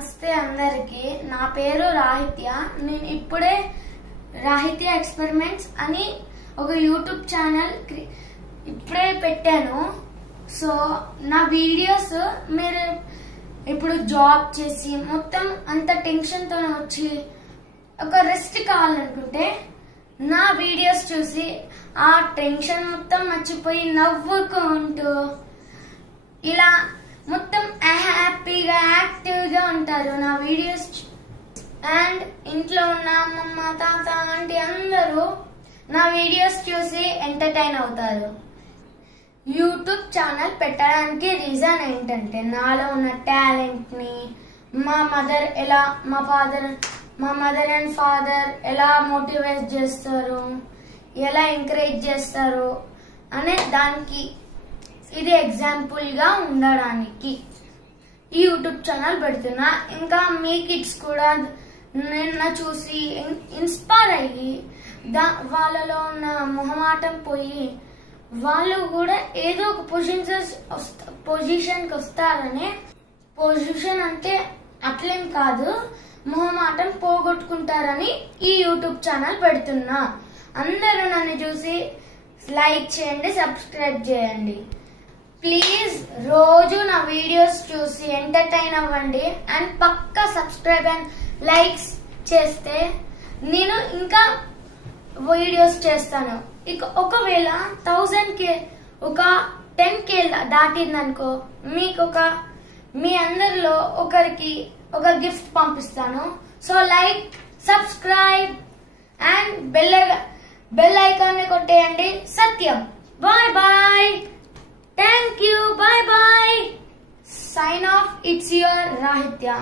నమస్తే అందరికి నా పేరు రాహిత్య నేను ఇప్పుడే రాహిత్య ఎక్స్పెరిమెంట్స్ అని ఒక యూట్యూబ్ ఛానల్ ఇప్పుడే పెట్టాను సో నా వీడియోస్ మీరు ఇప్పుడు జాబ్ చేసి మొత్తం అంత టెన్షన్ తో వచ్చి ఒక రెస్ట్ కావాలనుకుంటే నా వీడియోస్ చూసి ఆ టెన్షన్ మొత్తం మర్చిపోయి నవ్వుకుంటూ ఇలా మొత్తం హ్యాపీగా యాక్టివ్గా ఉంటారు నా వీడియోస్ అండ్ ఇంట్లో ఉన్న అమ్మమ్మ తాత ఆంటీ అందరూ నా వీడియోస్ చూసి ఎంటర్టైన్ అవుతారు. యూట్యూబ్ ఛానల్ పెట్టడానికి రీజన్ ఏంటంటే నాలో ఉన్న టాలెంట్ ని మా మదర్ అండ్ ఫాదర్ ఎలా మోటివేట్ చేస్తారు, ఎలా ఎంకరేజ్ చేస్తారు అనే దానికి ఇది ఎగ్జాంపుల్ గా ఉండడానికి ఈ యూట్యూబ్ ఛానల్ పెడుతున్నా. ఇంకా మీ కిడ్స్ కూడా నిన్న చూసి ఇన్స్పైర్ అయ్యి వాళ్ళలో ఉన్న మొహమాటం పోయి వాళ్ళు కూడా ఏదో ఒక పొజిషన్కి వస్తారనే పొజిషన్ అంటే అట్లేం కాదు, మొహమాటం పోగొట్టుకుంటారని ఈ యూట్యూబ్ ఛానల్ పెడుతున్నా. అందరూ నన్ను చూసి లైక్ చేయండి, సబ్స్క్రైబ్ చేయండి ప్లీజ్. రోజు నా వీడియోస్ చూసి ఎంటర్టైన్ అవ్వండి అండ్ పక్కా సబ్స్క్రైబ్ అండ్ లైక్స్ చేస్తే నేను ఇంకా వీడియోస్ చేస్తాను. ఇక ఒకవేళ 1000K ఒక 10K దాటిందనుకో మీకు మీ అందరిలో ఒకరికి ఒక గిఫ్ట్ పంపిస్తాను. So like, subscribe and bell icon ని కొట్టేయండి. సత్యం. Bye bye. Thank you. Bye bye. Sign off. It's your Rahitya.